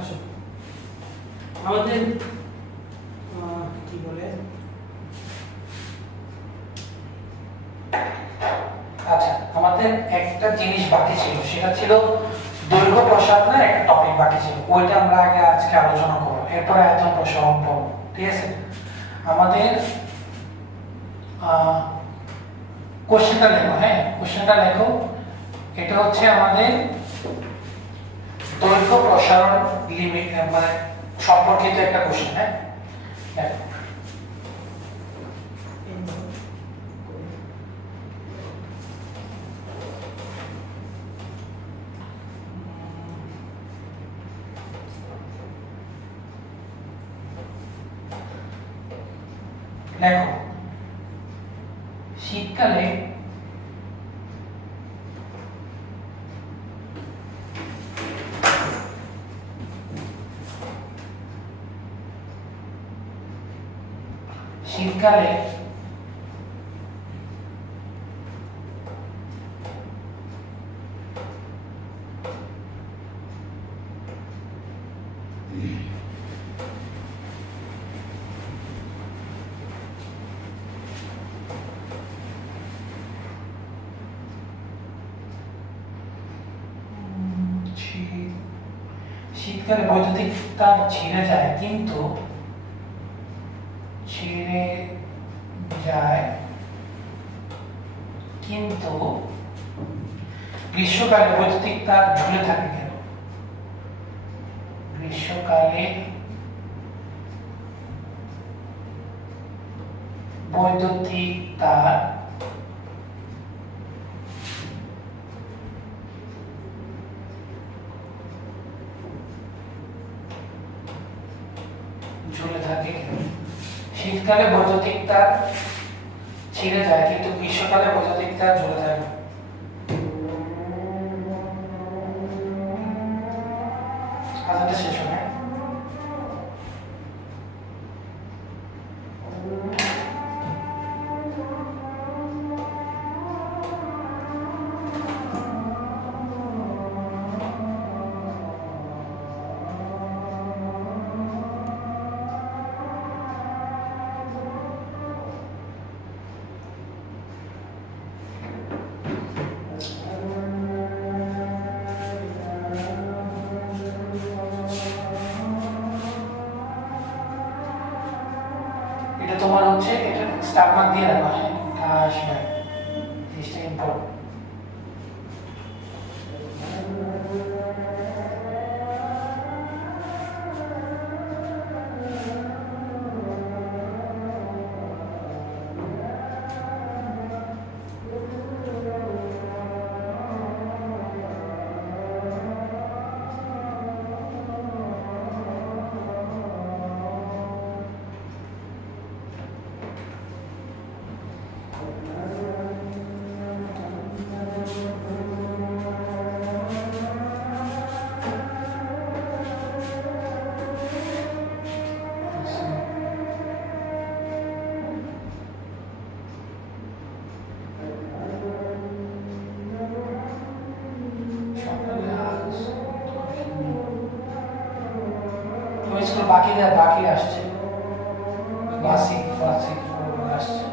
আসো আমাদের কি বলে আচ্ছা আমাদের একটা জিনিস বাকি ছিল, সেটা ছিল দৈর্ঘ্য প্রসারণের একটা টপিক বাকি ছিল, ওইটা আমরা আগে আজকে আলোচনা করব, এরপরে আয়তন প্রসারণ পড়ব। ঠিক আছে, আমাদের কোশ্চেনটা লেখো। হ্যাঁ, কোশ্চেনটা লেখো। এটা হচ্ছে আমাদের দৈর্ঘ্য প্রসারণ লিমিট মানে সম্পর্কিত একটা কোশ্চেন। হ্যাঁ, দেখো দেখো শীতকালে শীতকালে শীতকালে বৈদ্যুতিক তার ছিঁড়ে যায়, কিন্তু গ্রীষ্মকালে বৈদ্যুতিক তার ঝুলে থাকে কেন? গ্রীষ্মকালে বৈদ্যুতিক তার ঝুলে থাকে কেন? শীতকালে বৈদ্যুতিক তার ছিঁড়ে যায়, কিন্তু গ্রীষ্মকালে বৈদ্যুতিক তার ঝুলে থাকে। আজকে শেষ হবে। এটা তোমার হচ্ছে এটা স্টার মার্ক দিয়ে রাখো। হ্যাঁ, আসবে জিনিসটা ইম্পর্টেন্ট। বাকি আসছে ক্লাসিক আসছে।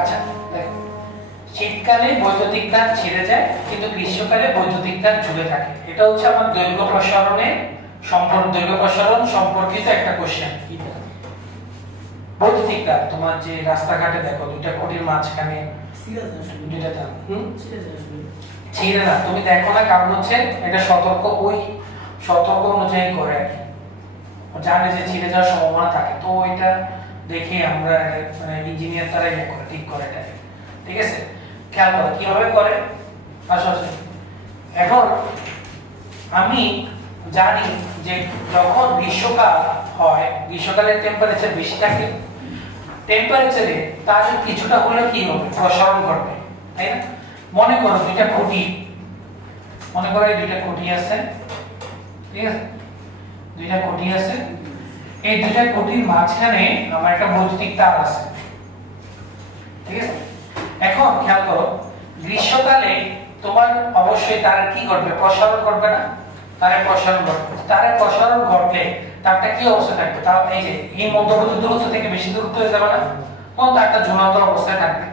আচ্ছা দেখো, শীতকালে বৈদ্যুতিক তার ছিঁড়ে যায় কিন্তু গ্রীষ্মকালে বৈদ্যুতিক তার ঝুলে থাকে। এটা হচ্ছে আমার দৈর্ঘ্য প্রসারণের দৈর্ঘ্য প্রসারণ সম্পর্কিত একটা কোশ্চেন। বৈদ্যুতিক তার তোমার যে রাস্তাঘাটে দেখো দুইটা খুঁটির মাঝখানে দুইটা তার ছিঁড়ে না, তুমি দেখো না, কারণ হচ্ছে এটা সতর্ক অনুযায়ী করে আর কি, জানে যে ছিঁড়ে যাওয়ার সম্ভাবনা থাকে, তো ওইটা দেখে আমরা মানে ইঞ্জিনিয়ার তারা ইয়ে করে ঠিক করে এটা, ঠিক আছে? খেয়াল করো কিভাবে করে পাশাপাশি। এখন আমি জানি যে যখন গ্রীষ্মকাল হয়, গ্রীষ্মকালের টেম্পারেচার বেশি থাকে, টেম্পারেচারে তার কিছুটা হলে কি হবে, প্রসারণ ঘটবে, তাই না? মনে করো দুইটা খুঁটি, মনে করো এই দুইটা খুঁটি আছে, ঠিক আছে? দুইটা খুঁটি আছে, এই দুইটা খুঁটির মাঝখানে আমার একটা বৈদ্যুতিক তার আছে, ঠিক আছে? এখন খেয়াল করো গ্রীষ্মকালে তোমার অবশ্যই তার কি ঘটবে, প্রসারণ ঘটবে না? তারের প্রসারণ ঘটবে। তারের প্রসারণ ঘটলে তারটা কি অবস্থা থাকবে, তার এই যে এই মধ্যবর্তী দূরত্ব থেকে বেশি দূরত্ব হয়ে যাবে না, তখন তারটা ঝুলন্ত অবস্থায় থাকবে।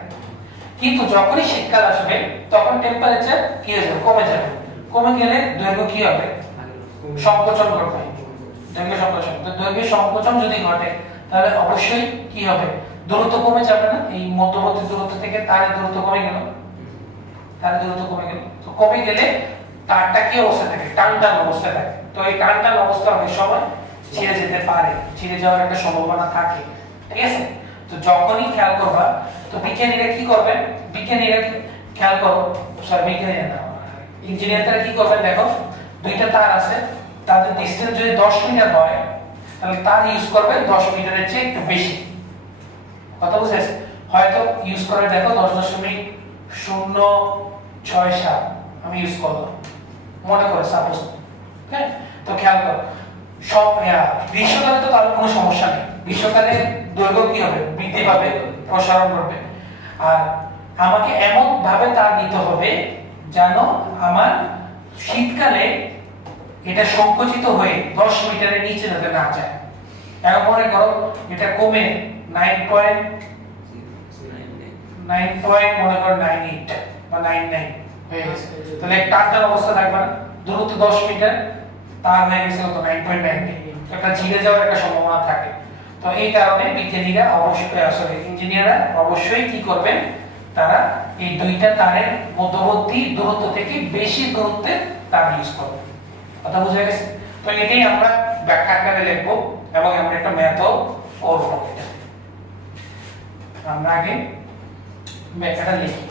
কিন্তু যখনই শীতকাল আসবে তখন টেম্পারেচার কি হয়ে যাবে, কমে যাবে। কমে গেলে দৈর্ঘ্য কি হবে, সংকোচন ঘটবে, দৈর্ঘ্য সংকোচন। তো দৈর্ঘ্য সংকোচন যদি ঘটে তাহলে অবশ্যই কি হবে, দূরত্ব কমে যাবে না? এই মধ্যবর্তী দূরত্ব থেকে তারের দূরত্ব কমে গেল, তারের দূরত্ব কমে গেল। তো কমে গেলে তারটা কি অবস্থা থাকে, টান টান অবস্থায় থাকে। তো এই টান টান অবস্থা অনেক সময় ছিঁড়ে যেতে পারে, ছিঁড়ে যাওয়ার একটা সম্ভাবনা থাকে, ঠিক আছে? তো যখনই খেয়াল করবা, তো বিজ্ঞানীরা কি করবেন, বিজ্ঞানীরা খেয়াল করো, সরি বিজ্ঞানীরা না, ইঞ্জিনিয়াররা কি করবেন, দেখো দুইটা তার আছে, তাদের ডিসটেন্স যদি 10 মিটার হয় তাহলে তার ইউজ করবে 10 মিটারের চেয়ে একটু বেশি। কথা বুঝেছে? হয়তো ইউজ করে দেখো 10.067 আমি ইউজ করলাম, মনে করে সাপোজ, হ্যাঁ? তো খেয়াল করো সব গ্রীষ্মকালে তো তার কোনো সমস্যা নেই, গ্রীষ্মকালে দৈর্ঘ্য কি হবে, বৃদ্ধি পাবে, প্রসারণ করবে। আর আমাকে এমন ভাবে তার নিতে হবে যেন আমার শীতকালে এটা সংকুচিত হয়ে 10 মিটারের নিচে যাতে না যায়। এখন মনে করো এটা কমে 9 মনে করো 98 বা 99 হয়ে গেছে, তাহলে একটা টান অবস্থা থাকবে না, দূরত্ব 10 মিটার, তার হয়ে গেছে তো 9.90, একটা ছিঁড়ে যাওয়ার একটা সম্ভাবনা থাকে। তো এই কারণে বিজ্ঞানীরা অবশ্যই আসলে ইঞ্জিনিয়াররা অবশ্যই কি করবেন, তারা এই দুইটা তারের মধ্যবর্তী দূরত্ব থেকে বেশি দূরত্বে তার ইউজ করবেন। কথা বুঝা গেছে? তো এটাই আমরা ব্যাখ্যা আকারে লিখবো এবং আমরা একটা ম্যাথও করব। এটা আমরা আগে ব্যাখ্যাটা লিখি।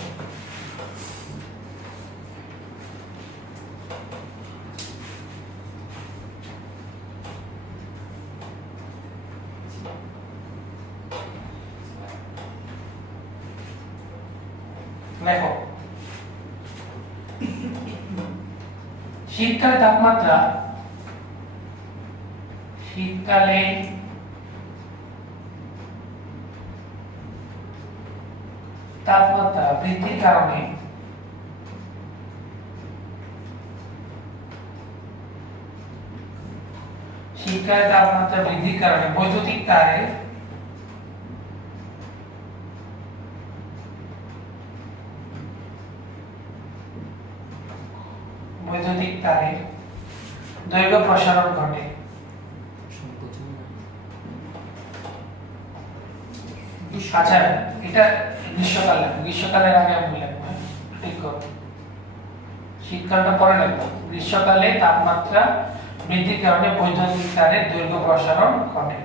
দেখো শীতকালে তাপমাত্রা, শীতকালে তাপমাত্রা বৃদ্ধির কারণে শীতকালে তাপমাত্রা বৃদ্ধির কারণে বৈদ্যুতিক তারের দৈর্ঘ্য প্রসারণ ঘটে। আচ্ছা এটা গ্রীষ্মকালের আগে আমি লিখবো, ঠিক করো, শীতকালটা পরে লিখবো। গ্রীষ্মকালে তাপমাত্রা বৃদ্ধির কারণে বৈদ্যুতিক তারের দৈর্ঘ্য প্রসারণ ঘটে।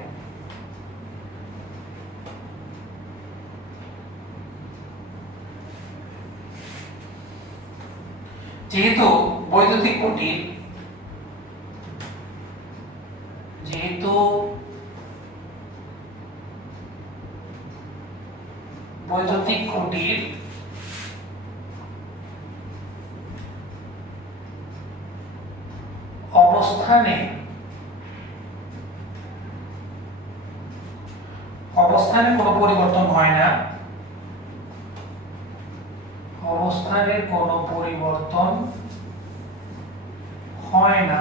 যেহেতু বৈদ্যুতিক খুঁটির অবস্থানে কোনো পরিবর্তন হয় না, অবস্থানের কোনো পরিবর্তন হয় না,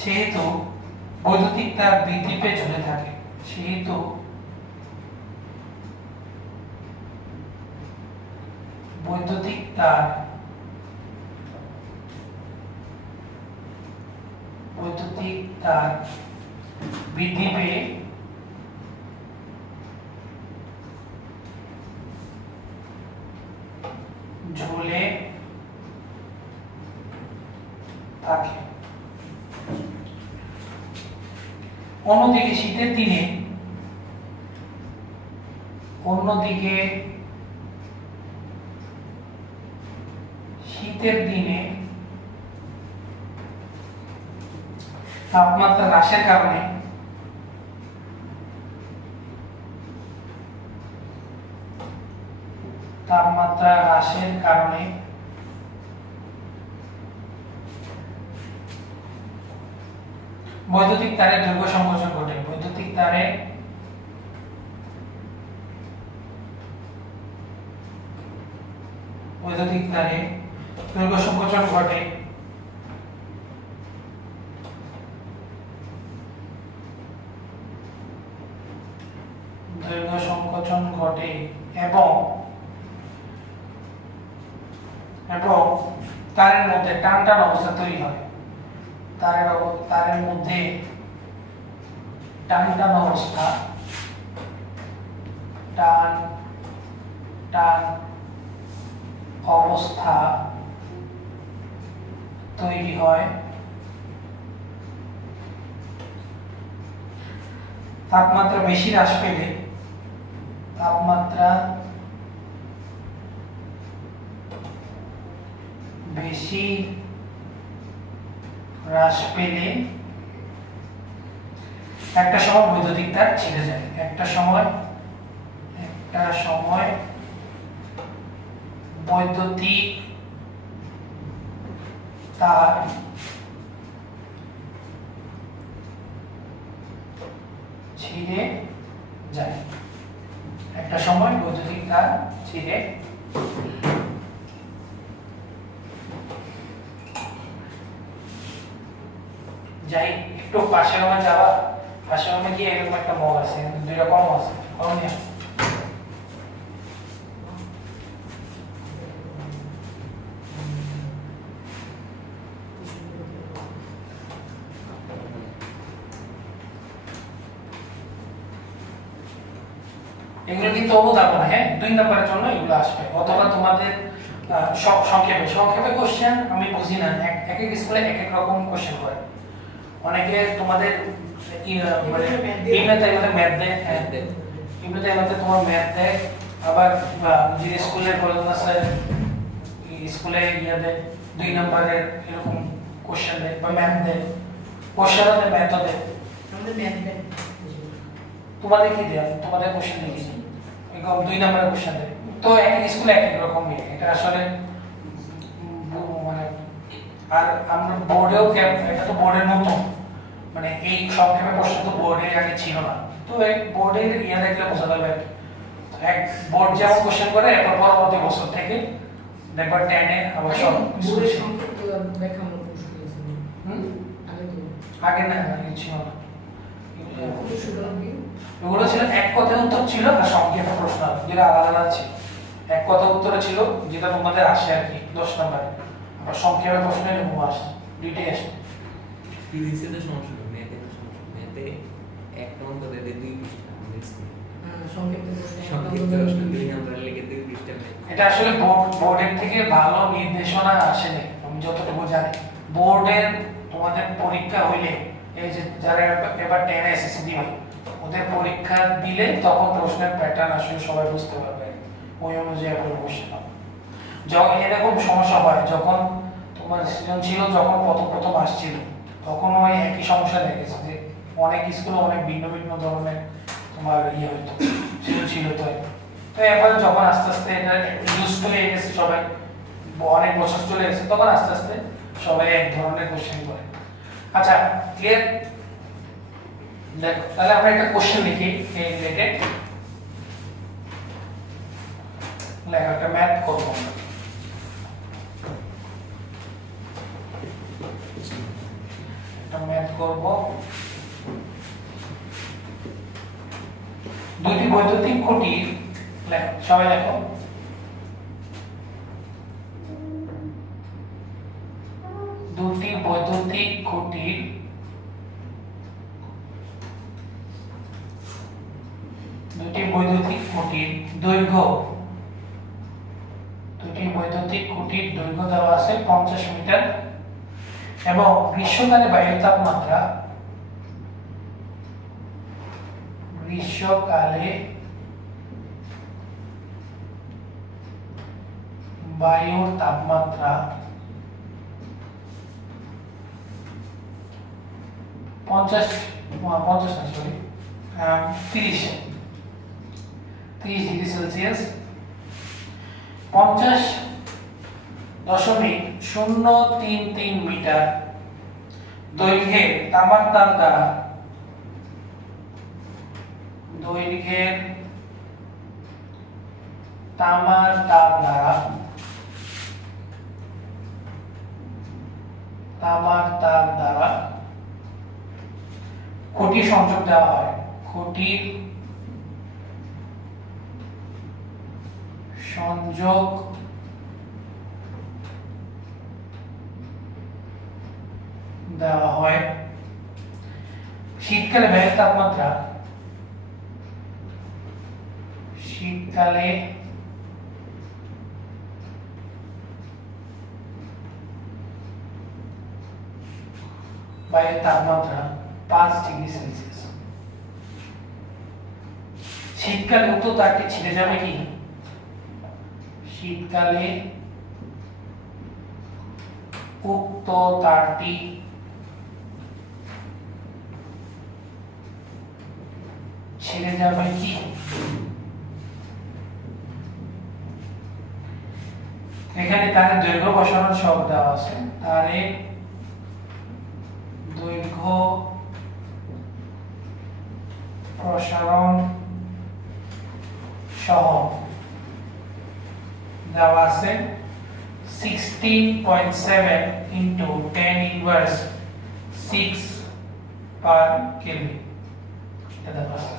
সেহেতু বৈদ্যুতিক তার বৃদ্ধি পেয়ে ঝুলে থাকে, সেহেতু বৈদ্যুতিক তার বৃদ্ধি পেয়ে ঝুলে থাকে। অন্যদিকে শীতের দিনে তাপমাত্রা হ্রাসের কারণে বৈদ্যুতিক তারের দৈর্ঘ্য সংকোচন ঘটে। বৈদ্যুতিক তারের দৈর্ঘ্য সংকোচন ঘটে। এবং তারের মধ্যে টান টান অবস্থা তৈরি হয়। তারের মধ্যে টান টান অবস্থা তৈরি হয়। তাপমাত্রা বেশি হ্রাস পেলে একটা সময় বৈদ্যুতিক তার ছিঁড়ে যায়। একটা সময় বৈদ্যুতিক তার ছিঁড়ে যায়। একটা সময় বৈদ্যুতিক তার ছিঁড়ে যাই। একটু পাশের রুমে যাওয়া, পাশের রুমে গিয়ে এরকম একটা মগ আছে, দুই রকম আছে। এগুলো কিন্তু অনুধাবন, হ্যাঁ, 2 নম্বরের জন্য এগুলো আসবে। অথবা তোমাদের সংক্ষেপে কোশ্চেন আমি বুঝি না, এক এক স্কুলে এক এক রকম কোশ্চেন করে। অনেকে তোমাদের ম্যাথ দেয়, তোমার ম্যাথ দেয়। আবার যে স্কুলের স্কুলে দেয় 2 নম্বরের এরকম কোশ্চেন দেয়, বা ম্যাথ দেয়, কোশ্চেনও দেয়, ম্যাথও দেয়। তোমাদের কি দেয়? তোমাদের কোশ্চেন দেখেছি 2 নম্বরের কোশ্চেন দেয়। তো এক এক স্কুলে এক এক রকম। এটা আসলে মানে, আর আমরা বোর্ডেও এটা তো বোর্ডের মতো, মানে এই সংক্ষেপে প্রশ্ন তো বোর্ডে আগে ছিল না। তো এই বোর্ডের দেখলে বোঝা যাবে। এক বোর্ড যেমন কোশ্চেন করে, এরপর পরবর্তী বছর থেকে দেখবার 10 এ আবার সব আগে না ছিল না। এগুলো ছিল এক কথায় উত্তর ছিল, আর সংক্ষেপে প্রশ্ন যেটা আলাদা আলাদা ছিল। এক কথা উত্তর ছিল যেটা তোমাদের আসে আর কি 10 নম্বরে, আবার সংক্ষেপে প্রশ্ন এরকম আসে, দুইটাই আসে। ফিজিক্সে তো সমস্যা নেই, ম্যাথে এক নম্বর দেবে 2 পৃষ্ঠা, সংক্ষিপ্ত প্রশ্ন 2 নম্বর লিখে 2 পৃষ্ঠা। এটা আসলে বোর্ডের থেকে ভালো নির্দেশনা আসেনি, আমি যতটুকু জানি। বোর্ডের তোমাদের পরীক্ষা হইলে, এই যে যারা এবার 10 এসএসসি দিবে, ওদের পরীক্ষা দিলে তখন প্রশ্নের প্যাটার্ন আসলে সবাই বুঝতে পারবে, ওই অনুযায়ী আপনারা কোশ্চেন হবে। যখন এরকম সমস্যা হয়, যখন তোমার সৃজনশীল যখন প্রথম আসছিল, তখন ওই একই সমস্যা দেখেছে যে অনেক স্কুলে অনেক ভিন্ন ভিন্ন ধরনের তোমার হইতো, সৃজনশীল হতো। তো এরপরে যখন আস্তে আস্তে এটা ইউজ হয়ে গেছে, সবাই অনেক বছর চলে গেছে, তখন আস্তে আস্তে সবাই এক ধরনের কোশ্চেন করে। আচ্ছা, ক্লিয়ার? দেখো, তাহলে আমরা একটা কোশ্চেন লিখি এই রিলেটেড, একটা ম্যাথ করবো। একটা ম্যাথ করব। দুটি বৈদ্যুতিক খুঁটির, সবাই দেখো, দুটি বৈদ্যুতিক খুঁটির দৈর্ঘ্য দেওয়া আছে 50 মিটার এবং গ্রীষ্মকালে বায়ুর তাপমাত্রা বায়ুর তাপমাত্রা 30 ডিগ্রি সেলসিয়াস 50.033 মিটার দৈর্ঘ্যের তামার তার দ্বারা খুঁটি সংযোগ দেওয়া হয় খুঁটির সংযোগ দেওয়া হয় শীতকালে বায়ুর তাপমাত্রা বায়ুর তাপমাত্রা 5 ডিগ্রি সেলসিয়াস শীতকালে উক্ত তারটি ছিঁড়ে যাবে কি শীতকালে উক্ত তারটি ছিঁড়ে যাবে কি এখানে তারের দৈর্ঘ্য বসানোর সব দেওয়া আছে তারের দৈর্ঘ্য প্রসারণ সহ দেওয়া আছে 16.7 into 10 inverse 6 per Kelvin এটা দেওয়া আছে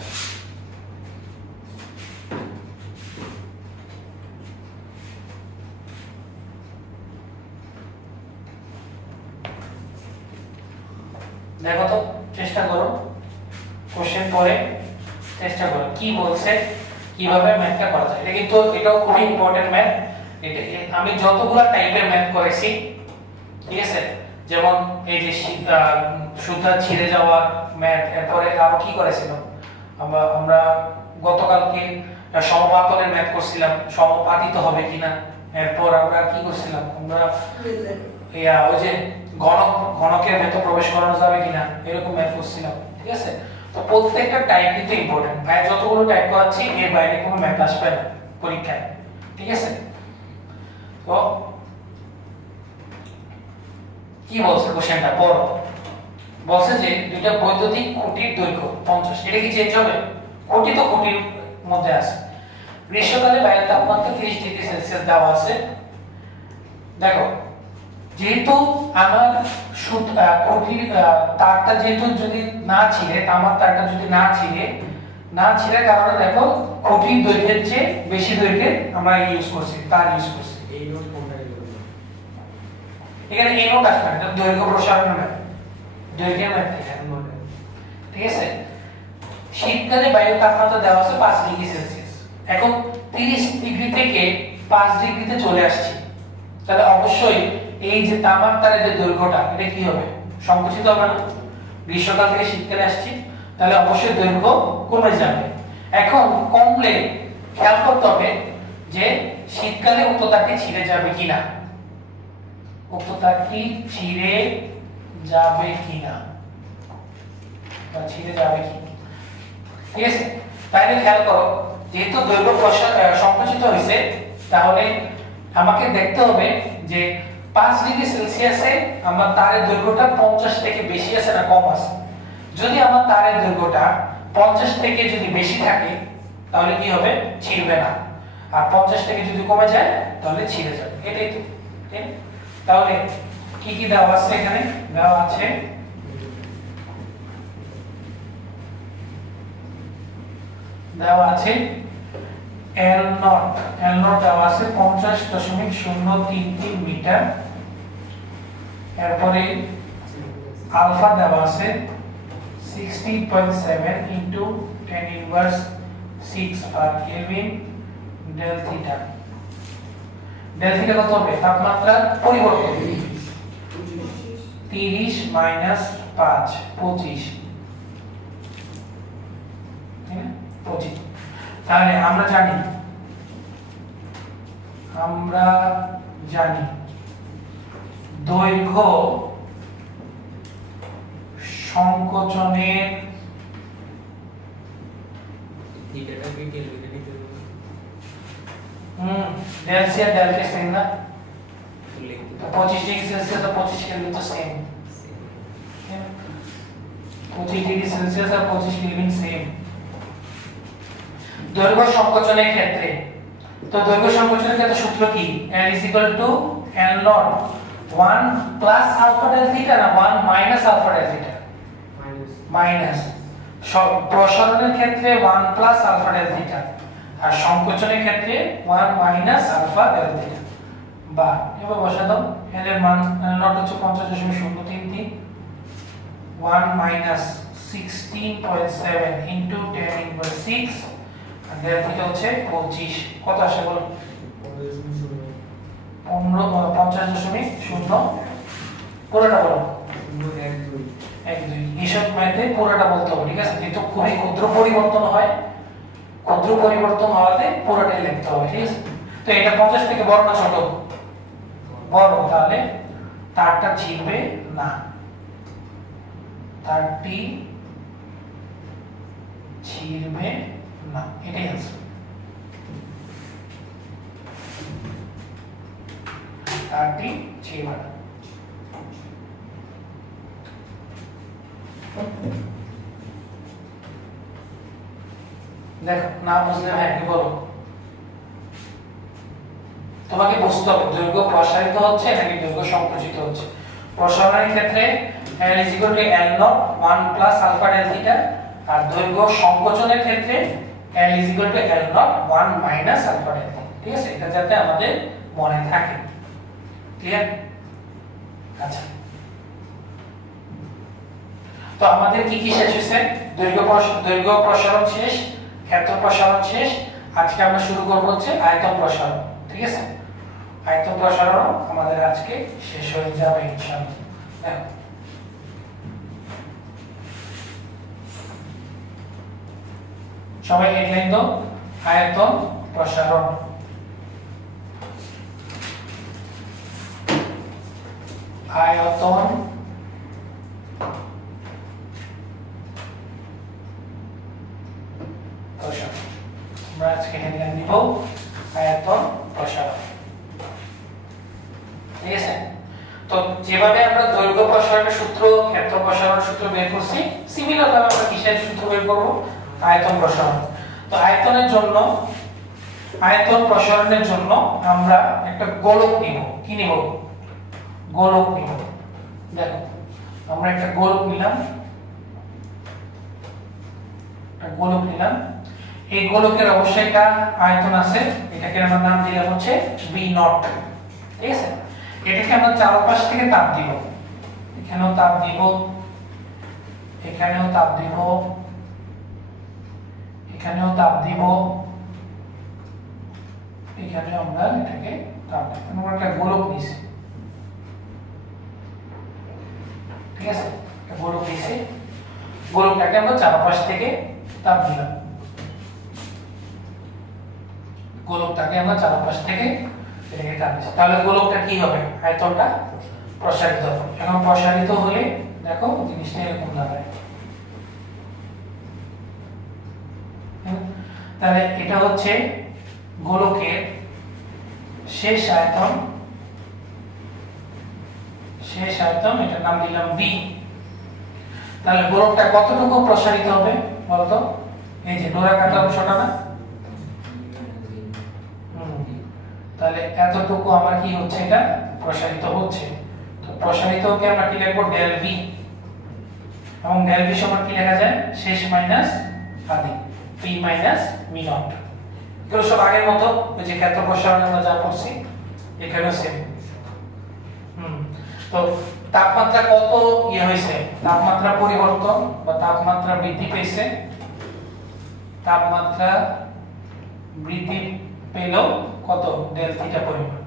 দেখো তো চেষ্টা করো কোশ্চেন পরে চেষ্টা করো কি বলছে কিভাবে ম্যাথটা করা যায় এটা কিন্তু এটাও খুবই ইম্পর্টেন্ট ম্যাথ এটা আমি যতগুলো টাইপের ম্যাথ করেছি ঠিক আছে যেমন এই যে সুতা ছিঁড়ে যাওয়ার ম্যাথ এরপরে আরো কি করেছিলাম আমরা গতকালকে সমপাতনের ম্যাথ করছিলাম সমাপাতিত হবে কিনা এরপর আমরা কি করছিলাম আমরা ওই যে ঘনকের ভেতর প্রবেশ করানো যাবে কিনা এরকম ম্যাথ করছিলাম ঠিক আছে তো প্রত্যেকটা টাইপ কিন্তু ইম্পর্টেন্ট ভাই যতগুলো টাইপ করাচ্ছি এর বাইরে কোনো ম্যাথ আসবে না পরীক্ষায় ঠিক আছে তো কি বলছে কোশ্চেনটা পড়ো বলছে যে দুইটা বৈদ্যুতিক খুঁটির দৈর্ঘ্য 50 এটা কি চেঞ্জ হবে খুঁটি তো খুঁটির মধ্যে আছে গ্রীষ্মকালে বায়ুর তাপমাত্রা 30 ডিগ্রি সেলসিয়াস দেওয়া আছে দেখো যেহেতু আমার খুঁটির তারটা যেহেতু যদি না ছিঁড়ে তামার তারটা যদি না ছিঁড়ে কারণে দেখো খুঁটির দৈর্ঘ্যের চেয়ে বেশি দৈর্ঘ্যের আমরা ইউজ করছি তার ইউজ করছি এই নোট কোনটা এখানে এই নোট আসবে এটা দৈর্ঘ্য প্রসারণ ম্যাথ দৈর্ঘ্যের ম্যাথ ঠিক আছে শীতকালে বায়ুর তাপমাত্রা দেওয়া আছে 5 ডিগ্রি সেলসিয়াস এখন 30 ডিগ্রি থেকে 5 ডিগ্রিতে চলে আসছে তাহলে অবশ্যই এই যে তামার তারের যে দৈর্ঘ্যটা এটা কি হবে সংকুচিত হবে না গ্রীষ্মকাল থেকে শীতকালে আসছি তাহলে অবশ্যই দৈর্ঘ্য কমে যাবে এখন কমলে খেয়াল করতে হবে যে শীতকালে উক্ত তারটি ছিঁড়ে যাবে কিনা উক্ত তারটি ছিঁড়ে যাবে কিনা বা ছিঁড়ে যাবে কি ঠিক আছে তাহলে খেয়াল করো যেহেতু দৈর্ঘ্য সংকুচিত হয়েছে তাহলে আমাকে দেখতে হবে যে 5 ডিগ্রি সেলসিয়াসে আমার তারের দৈর্ঘ্যটা 50 থেকে বেশি আছে না কম আছে যদি আমার তারের দৈর্ঘ্যটা 50 থেকে যদি বেশি থাকে তাহলে কি হবে ছিঁড়বে না আর 50 থেকে যদি কমে যায় তাহলে ছিঁড়ে যাবে এটাই তো ঠিক তাহলে কি কি দেওয়া আছে এখানে দেওয়া আছে L নট দেওয়া আছে 50.033 মিটার এরপরে আলফা দেওয়া আছে 16.7 into 10 inverse 6 per kelvin del theta. Del theta কত হবে? তাপমাত্রা পরিবর্তন 30 মাইনাস 5 25, ঠিক না? 25। তাহলে আমরা জানি দৈর্ঘ্য সংকোচনের থিটাটাকে কেলভিনে নিতে হবে। ডেল সি আর ডেল কে সেম না, তো লিখতে তো 25 ডিগ্রি সেলসিয়াস আর 25 কেলভিন তো সেম। 25 ডিগ্রি সেলসিয়াস আর 25 কেলভিন সেম। দৈর্ঘ্য সংকোচনের ক্ষেত্রে, তো দৈর্ঘ্য সংকোচনের ক্ষেত্রে সূত্র কি? L = L naught 1 plus alpha del theta না 1 minus alpha del theta? Minus. প্রসারণের ক্ষেত্রে 1 প্লাস আলফা ডেল থিটা, আর সংকোচনের ক্ষেত্রে 1 মাইনাস আলফা ডেল থিটা। বা এবার বসা দাও, L এর মান L naught হচ্ছে 50.033, 1 মাইনাস 16.7 ইনটু 10 ইনভার্স 6, আর ডেল থিটা হচ্ছে 25। কত আসে বলো? 50.0 পুরোটা বলো। 1 2 এইসব ম্যাথে পুরোটা বলতে হবে, ঠিক আছে? যেহেতু খুবই ক্ষুদ্র পরিবর্তন হয়, ক্ষুদ্র পরিবর্তন হওয়াতে পুরোটাই লিখতে হবে, ঠিক আছে? তো এটা 50 থেকে বড় না ছোট? বড়, তাহলে তারটা ছিঁড়বে না, তারটি ছিঁড়বে না, এটাই আছে। তারটি ছিঁড়বে না। দেখো, না বুঝলে ভাই কি বলো? তোমাকে বুঝতে হবে দৈর্ঘ্য প্রসারিত হচ্ছে নাকি দৈর্ঘ্য সংকুচিত হচ্ছে। প্রসারণের ক্ষেত্রে L = L naught 1 plus alpha del theta, আর দৈর্ঘ্য সংকোচনের ক্ষেত্রে L = L naught 1 minus alpha del theta, ঠিক আছে? এটা যাতে আমাদের মনে থাকে। ক্লিয়ার? আচ্ছা, তো আমাদের কি কি শেষ হয়েছে? দৈর্ঘ্য প্রসারণ শেষ, ক্ষেত্র প্রসারণ শেষ। আজকে আমরা শুরু করব হচ্ছে আয়তন প্রসারণ, ঠিক আছে? আয়তন প্রসারণ আমাদের আজকে শেষ হয়ে যাবে ইনশাআল্লাহ। দেখো, সবাই হেডলাইন দাও, আয়তন প্রসারণ। আয়তন প্রসারণ, আমরা আজকে হেডলাইন দিব আয়তন প্রসারণ, ঠিক আছে? তো যেভাবে আমরা দৈর্ঘ্য প্রসারণের সূত্র, ক্ষেত্র প্রসারণের সূত্র বের করছি, সিমিলার ভাবে আমরা কিসের সূত্র বের করব? আয়তন প্রসারণ। তো আয়তনের জন্য, আয়তন প্রসারণের জন্য আমরা একটা গোলক নিব। কি নিব? গোলক নিব। দেখো, আমরা একটা গোলক নিলাম, এই গোলকের অবশ্যই একটা আয়তন আছে, এটাকে আমরা নাম দিলাম হচ্ছে V0, ঠিক আছে? এটাকে আমরা চারপাশ থেকে তাপ দিব, এখানেও তাপ দিব, এখানেও তাপ দিব, এখানেও তাপ দিব, এখানে আমরা এটাকে তাপ দিব। আমরা একটা গোলক নিছি, ঠিক আছে? একটা গোলক নিছি, গোলকটাকে আমরা চারপাশ থেকে তাপ দিলাম, গোলকটাকে আমরা চারপাশ থেকে এটাকে তাপ দিচ্ছি। তাহলে গোলকটা কি হবে? আয়তনটা প্রসারিত হবে। এখন প্রসারিত হলে দেখো জিনিসটা এরকম দাঁড়ায়। তাহলে এটা হচ্ছে গোলকের শেষ আয়তন, এটার নাম দিলাম V। তাহলে গোলকটা কতটুকু প্রসারিত হবে বলতো? এই যে ডোরা কাটা অংশটা না, তাহলে এতটুকু আমার কি হচ্ছে? এটা প্রসারিত হচ্ছে। তো প্রসারিতকে আমরা কি লিখব? Del V। এবং ডেল V সমান কি লেখা যায়? শেষ মাইনাস আদি, P মাইনাস V নট। এগুলো সব আগের মতো, ওই যে ক্ষেত্র প্রসারণে আমরা যা করছি এখানেও সেম। তো তাপমাত্রা কত ইয়ে হয়েছে, তাপমাত্রা পরিবর্তন বা তাপমাত্রা বৃদ্ধি পেয়েছে, তাপমাত্রা বৃদ্ধি পেল কত ডেল থিটা পরিমাণ।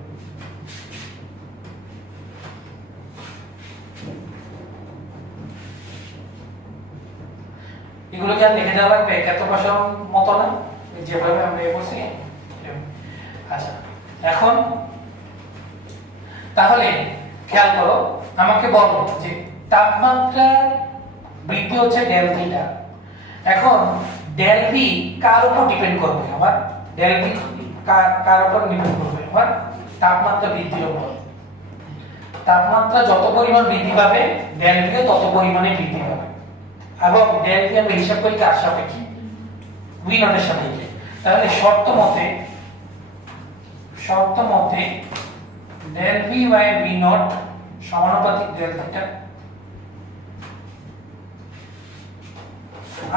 এগুলো কি আর লিখে দেওয়া লাগবে? ক্ষেত্র প্রসারণ মতো না, যেভাবে আমরা বলছি। আচ্ছা, এখন তাহলে খেয়াল করো, আমাকে বলো যে তাপমাত্রা বৃদ্ধি হচ্ছে ডেল থিটা। এখন ডেল ভি কার উপর ডিপেন্ড করবে? আমার ডেল ভি কার উপর ডিপেন্ড করবে? আমার তাপমাত্রা বৃদ্ধির উপর। তাপমাত্রা যত পরিমাণ বৃদ্ধি পাবে ডেল ভি তত পরিমাণে বৃদ্ধি পাবে, এবং ডেল ভি আমি হিসাব করি কার সাপেক্ষে? ভি নট এর সাপেক্ষে। তাহলে শর্ত মতে del V by V nought সমানুপাতিক ডেল থিটা।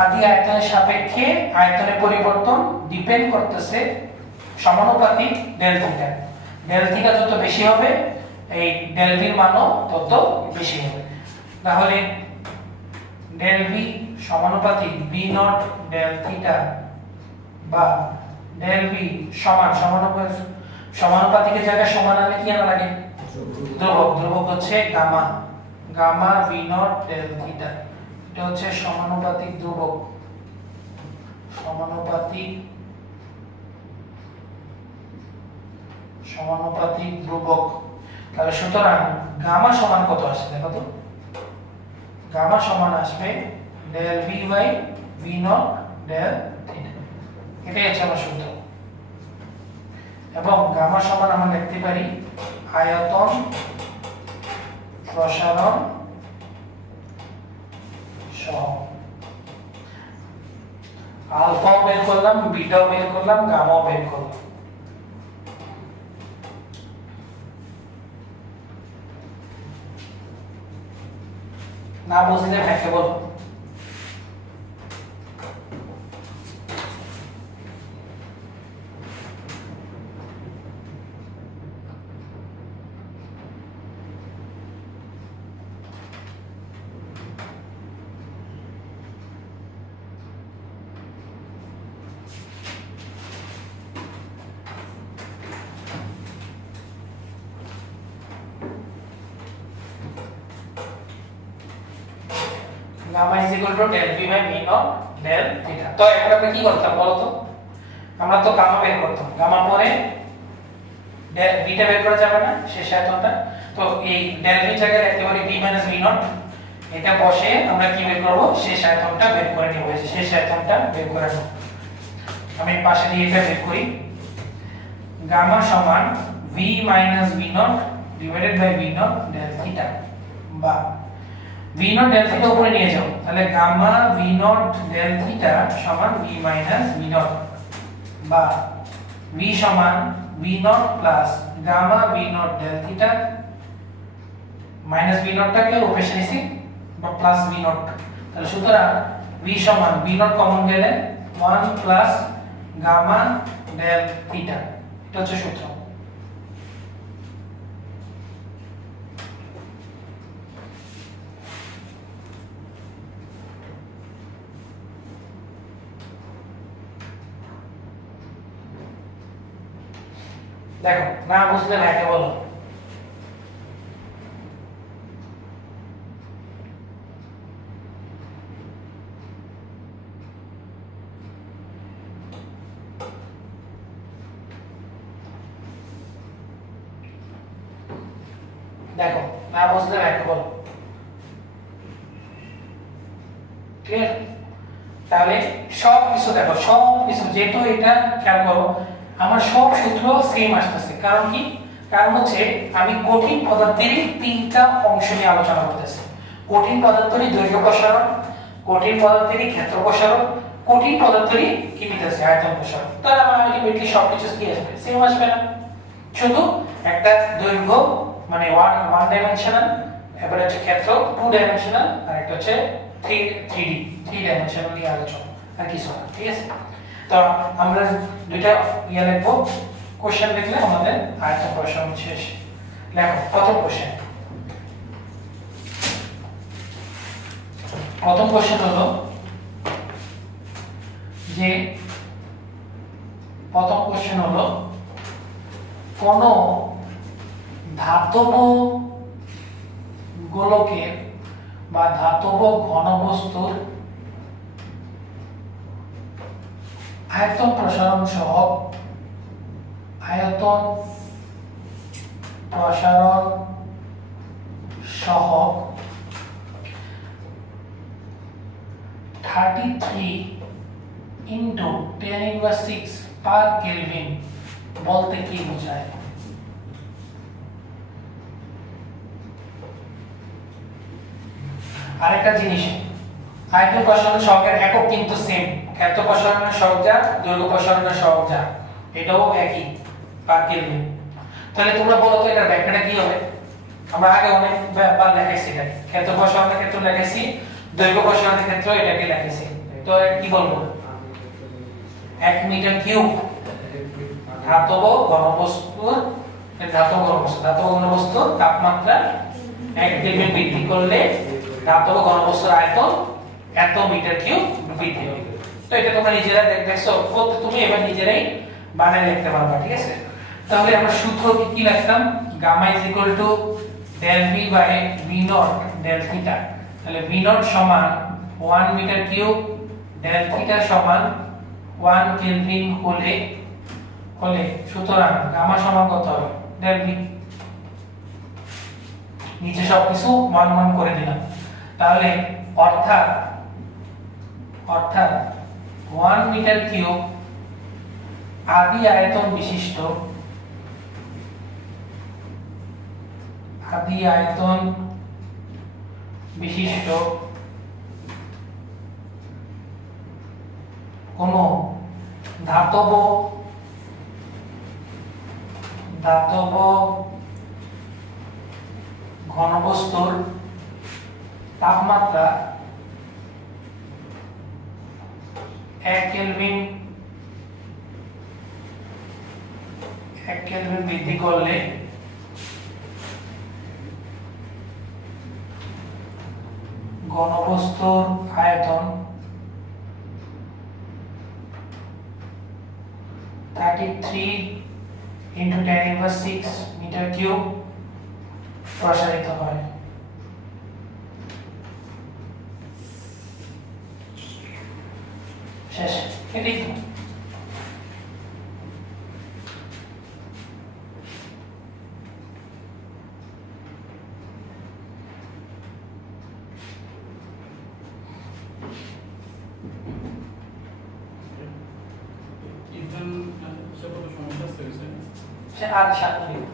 আদি আয়তনের সাপেক্ষে আয়তনের পরিবর্তন ডিপেন্ড করতেছে সমানুপাতিক ডেল থিটা। ডেল থিটা যত বেশি হবে এই ডেল ভির মানও তত বেশি হবে। তাহলে ডেল ভি সমানুপাতিক ভি নট ডেল থিটা, বা ডেল ভি সমান সমানুপাতিকের জায়গায় সমান আনলে কি আনা লাগে? ধ্রুবক। ধ্রুবক হচ্ছে gamma, gamma V not del theta. এটা হচ্ছে সমানুপাতিক ধ্রুবক, সমানুপাতিক ধ্রুবক। তাহলে সুতরাং গামা সমান কত আসে দেখো তো? গামা সমান আসবে del V by V not del theta. এটাই হচ্ছে আমার সূত্র। এবং গামা সমান আমরা লিখতে পারি আয়তন প্রসারণ সহ আলফাও বের করলাম, বিটাও বের করলাম, গামাও বের করলাম। না বুঝলে ভাইকে বলো। Gamma is equal to del V by V not del theta. তো এখন আমরা কি করতাম বলো তো? আমরা তো গামা বের করতাম, গামা পরে ভিটা বের করা যাবে না শেষ আয়তনটা, তো এই ডেল ভি জায়গায় একেবারে ভি মাইনাস ভি নট এটা বসে আমরা কি বের করব? শেষ আয়তনটা বের করে নিব। এই শেষ আয়তনটা বের করে নেব। আমি পাশে দিয়ে এটা বের করি। গামা সমান V minus V naught divided by V not del theta, বা ভি নট ডেল থিটা উপরে নিয়ে যাও, তাহলে gamma V not del theta সমান ভি মাইনাস ভি নট, বা ভি সমান V naught plus gamma V not del theta minus V নটটাকে উপরে নিছি বা প্লাস ভি নট। তাহলে সুতরাং ভি সমান ভি নট কমন গেলে 1 প্লাস গামা ডেল থিটা। এটা হচ্ছে সূত্র। দেখো, না বুঝলে ভাইকে বলো। দেখো, না বুঝলে ভাইকে বলো। ক্লিয়ার? তাহলে সব কিছু দেখো, সব কিছু যেহেতু এটা খেয়াল করো আমার সব সূত্র সেম আসতেছে। কারণ কি? কারণ হচ্ছে আমি কঠিন পদার্থেরই তিনটা অংশ নিয়ে আলোচনা করতেছি। কঠিন পদার্থেরই দৈর্ঘ্য প্রসারণ, কঠিন পদার্থেরই ক্ষেত্র প্রসারণ, কঠিন পদার্থেরই কি নিতেছে আয়তন প্রসারণ। তাহলে আমার আলটিমেটলি সবকিছু কি আসবে? সেম আসবে না? শুধু একটা দৈর্ঘ্য মানে ওয়ান ডাইমেনশনাল, এবারে হচ্ছে ক্ষেত্র 2 ডাইমেনশনাল, আর একটা হচ্ছে 3 ডাইমেনশনাল নিয়ে আলোচনা, আর কিছু না। ঠিক আছে? তো আমরা দুইটা ইয়া লিখবো, কোশ্চেন লিখলে আমাদের আয়তন প্রসারণ শেষ। দেখো প্রথম কোশ্চেন, প্রথম কোশ্চেন হলো যে কোন ধাতব গোলকের বা ধাতব ঘনবস্তুর আয়তন প্রসারণ সহগ 33 into 10⁻⁶ per Kelvin বলতে কি বোঝায়? আরেকটা জিনিস, আয়তন প্রসারণ সহগের একক কিন্তু সেম। ক্ষেত্র প্রসারণের সহগ যা, দৈর্ঘ্য প্রসারণের সহগ যা, এটাও একই পার কেলভিন। তাহলে তোমরা বলো তো এটার ব্যাখ্যাটা কি হবে? আমরা আগে অনেকবার লেখাইছি এটা, ক্ষেত্র প্রসারণের ক্ষেত্রে লেখাইছি, দৈর্ঘ্য প্রসারণের ক্ষেত্রে এটাকে লেখাইছি। তো কি বলবো? 1 মিটার কিউব ধাতব ঘনবস্তুর তাপমাত্রা 1 কেলভিন বৃদ্ধি করলে ধাতব ঘনবস্তুর আয়তন এত মিটার কিউব বৃদ্ধি হবে। তো এটা তোমরা নিজেরা দেখছো, তুমি এবার নিজেরাই বানায় লিখতে পারবা, ঠিক আছে? তাহলে আমরা সূত্র কি লিখতাম? Gamma = del v by v naught del theta। তাহলে v naught সমান 1 মিটার কিউব, del theta সমান 1 কেলভিন হলে সুতরাং গামা সমান কত হবে? del v। নিচে সবকিছু 1 1 করে দিলাম। তাহলে অর্থাৎ 1 মিটার কিউব আদি আয়তন বিশিষ্ট কোন ধাতব ঘনবস্তুর তাপমাত্রা 1 কেলভিন বৃদ্ধি করলে ঘনবস্তুর আয়তন 33 into 10⁻⁶ মিটার কিউব প্রসারিত হয়। শেষ। এটাই তো। আর 7 মিনিট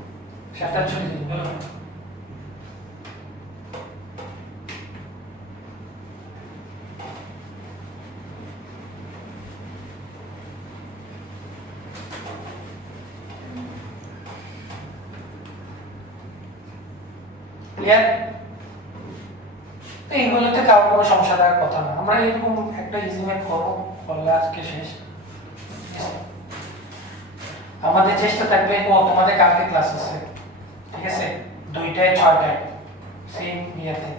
7:40। ক্লিয়ার? এইগুলোতে কারো কোনো সমস্যা থাকার কথা না। আমরা এরকম একটা ইজি ম্যাথ করলে আজকে শেষ। আমাদের চেষ্টা থাকবে, তোমাদের কালকে ক্লাস আছে, ঠিক আছে? 2টায় 6টায় সেম ইয়াতে,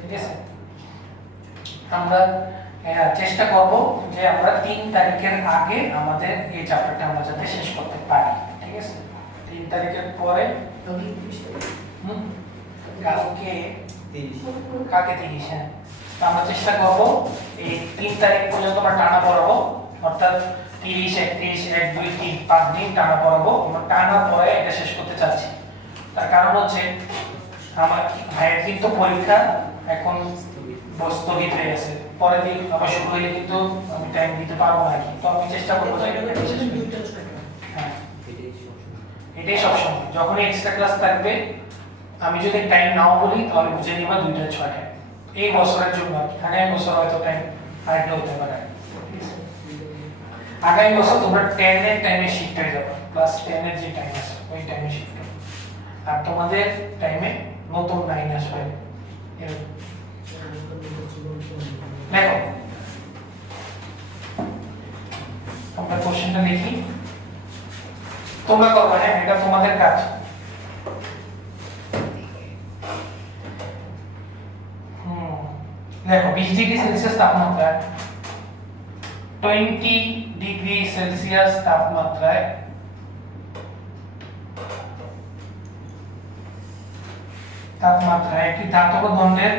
ঠিক আছে? আমরা চেষ্টা করব যে আমরা 3 তারিখের আগে আমাদের এই চ্যাপ্টারটা আমরা যাতে শেষ করতে পারি, ঠিক আছে? 3 তারিখের পরে কালকে 30, হ্যাঁ। তো আমরা চেষ্টা করব এই 3 তারিখ পর্যন্ত আমরা টানা পড়াবো, অর্থাৎ 30, 31, 1, 2, 3, 5 দিন টানা পড়াবো। আমরা টানা পরে এটা শেষ করতে চাচ্ছি। তার কারণ হচ্ছে আমার ভাইয়ের কিন্তু পরীক্ষা এখন স্থগিত হয়ে গেছে, পরের দিন আবার শুরু হলে কিন্তু আমি টাইম দিতে পারবো না। তো আমি চেষ্টা করবো এটাই সবসময় যখনই এক্সট্রা ক্লাস থাকবে, আমি যদি টাইম নাও বলি তাহলে বুঝে নিবা 2টায় 6টায়। এই বছরের জন্য, আগামী বছর হয়তো টাইম আরেকটা হতে পারে। আগামী বছর তোমরা 10 এর টাইমে শিফট হয়ে যাবে, ক্লাস 10 এর যে টাইম আছে ওই টাইমে শিফট হবে, আর তোমাদের টাইমে নতুন 9 আসবে। দেখো আমরা কোশ্চেনটা লিখি, তোমরা করবে, হ্যাঁ? এটা তোমাদের কাজ। দেখো 20 ডিগ্রি সেলসিয়াস তাপমাত্রায় 20 ডিগ্রি সেলসিয়াস তাপমাত্রায় একটি ধাতব দণ্ডের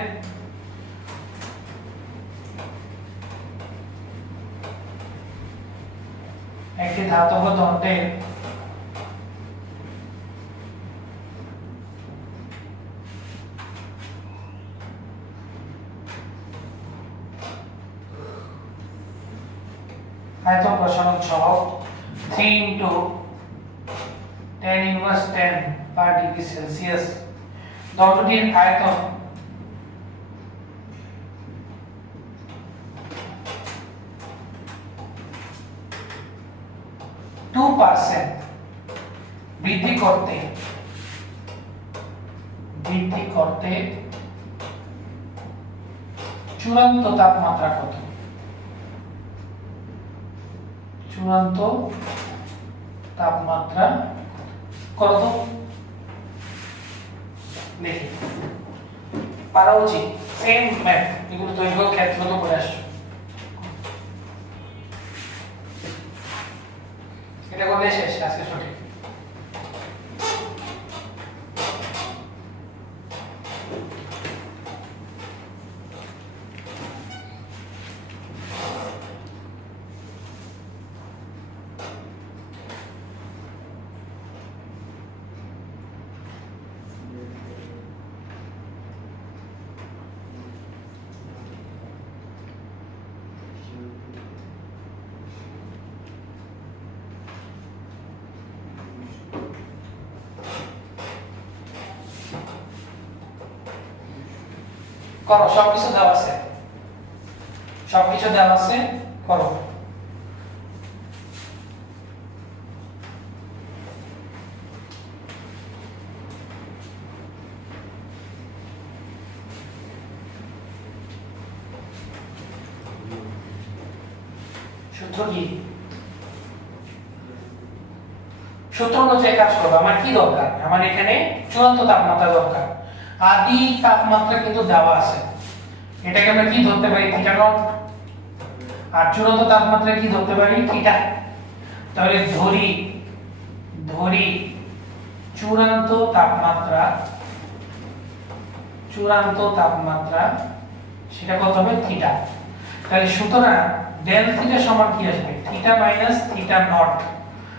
আয়তন প্রসারণ সহগ 3 into 10 inverse 10 per degree Celsius দণ্ডটির আয়তন বৃদ্ধি করতে চূড়ান্ত তাপমাত্রা কত? চূড়ান্ত তাপমাত্রা কত? দেখি পারা উচিত। সেম ম্যাথ, এগুলো দৈর্ঘ্য ক্ষেত্র তো করে আসছো। এটা করলে শেষ আজকে সঠিক। করো, সবকিছু দেওয়া আছে, করো। সূত্র কি? সূত্র অনুযায়ী কাজ করবো। আমার কি দরকার? আমার এখানে চূড়ান্ত তাপমাত্রা দরকার। আদি তাপমাত্রা কিন্তু দেওয়া আছে, এটাকে আমরা কি ধরতে পারি? Theta not. আর চূড়ান্ত তাপমাত্রা কি ধরতে পারি? থিটা। তাহলে ধরি চূড়ান্ত তাপমাত্রা সেটা কত হবে? থিটা। তাহলে সুতরাং ডেল থিটা সমান কি আসবে? Theta minus theta not.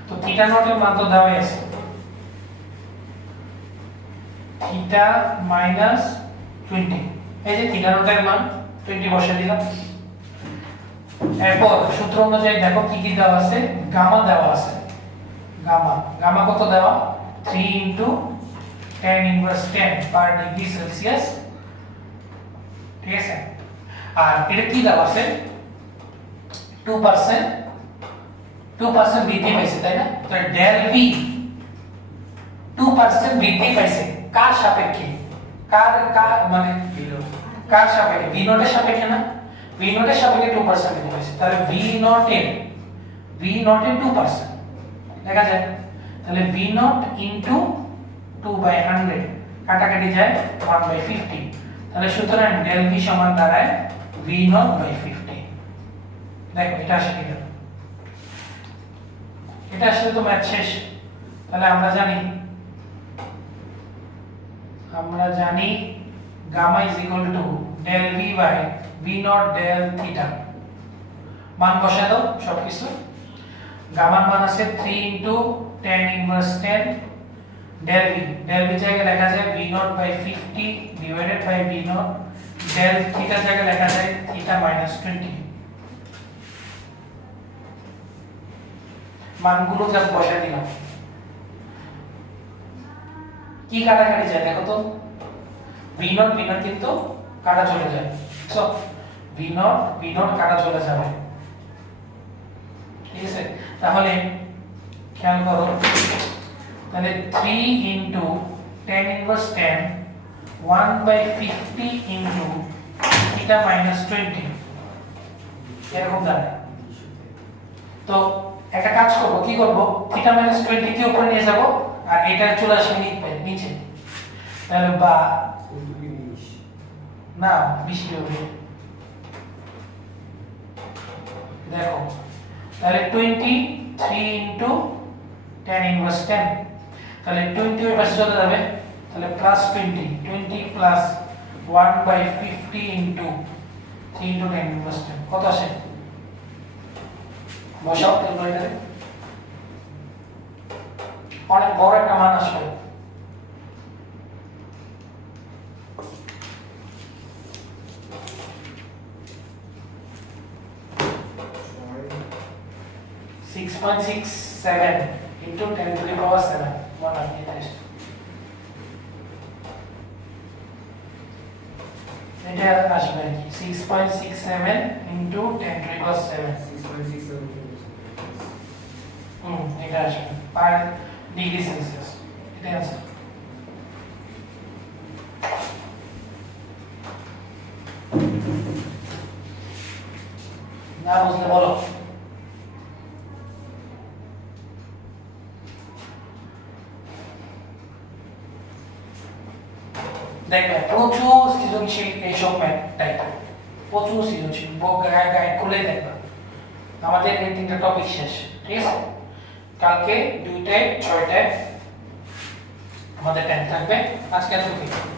তো থিটা নটের মান তো দেওয়াই আছে, থিটা মাইনাস 20। এই যে থিটা নটের মান 20 বসিয়ে দিলাম। এরপর সূত্র অনুযায়ী দেখো কি কি দেওয়া আছে। গামা দেওয়া আছে। গামা কত দেওয়া? 3 into 10 inverse 10 per degree Celsius। ঠিক আছে। আর এটা কি দেওয়া আছে? 2% বৃদ্ধি পাইছে, তাই না? তাহলে ডেল ভি 2% বৃদ্ধি পাইছে কার সাপেক্ষে? মানে কার সাপেক্ষে? ভি নটের সাপেক্ষে না? ভি নটের সাপেক্ষে 2% বৃদ্ধি পাইছে। তাহলে ভি নটের 2% দেখা যায়। তাহলে ভি নট ইনটু 2/100 কাটাকাটি যায় 1/50। তাহলে সুতরাং ডেল ভি সমান দাঁড়ায় ভি নট বাই 50। দেখো এটা আসে কিনা? এটা আসলে তো ম্যাথ শেষ। তাহলে আমরা জানি gamma is equal to del V by V not del theta. মান বসায় দাও সবকিছু। গামার মান আছে 3 into 10 inverse 10 ডেল ভি জায়গায় লেখা যায় V nought by 50 divided by V not. Del theta জায়গায় লেখা যায় থিটা মাইনাস 20। মানগুলো জাস্ট বসায় দিলাম। কি কাটাকাটি যায় দেখো তো? ভি নট কিন্তু কাটা চলে যায়। সো ভি নট কাটা চলে যাবে। ঠিক আছে। তাহলে খেয়াল করো, তাহলে 3 into 10 inverse 10 1/50 into theta minus 20 এরকম দাঁড়ায়। তো একটা কাজ করব, কি করব? থিটা মাইনাস 20 কে উপরে নিয়ে যাব আর এটা চলে আসবে নিচে। তাহলে বা না 20 হবে দেখো তাহলে 23 ইনটু tan ইনভার্স 10, তাহলে 20 এর পাশে চলে যাবে, তাহলে plus 20 plus 1/50 into 3 into tan inverse 10 কত আসে? বসাও ক্যালকুলেটরে, অনেক বড় একটা মান আসবে। Six 6.67 into 10 to the power 7 128 এটা আসবে 6.67 into 10 to the power 7 এটা আসবে পার ডিগ্রি সেলসিয়াস, এটা আছে। না বুঝলে বলো। দেখবে প্রচুর সৃজনশীল এইসব ম্যাথ টাইপের, প্রচুর সৃজনশীল গাইড খুলে দেখবে। আমাদের এই তিনটা টপিক শেষ, ঠিক আছে? কালকে 2টায় 6টায় আমাদের টাইম থাকবে, আজকে এত ঠিক আছে।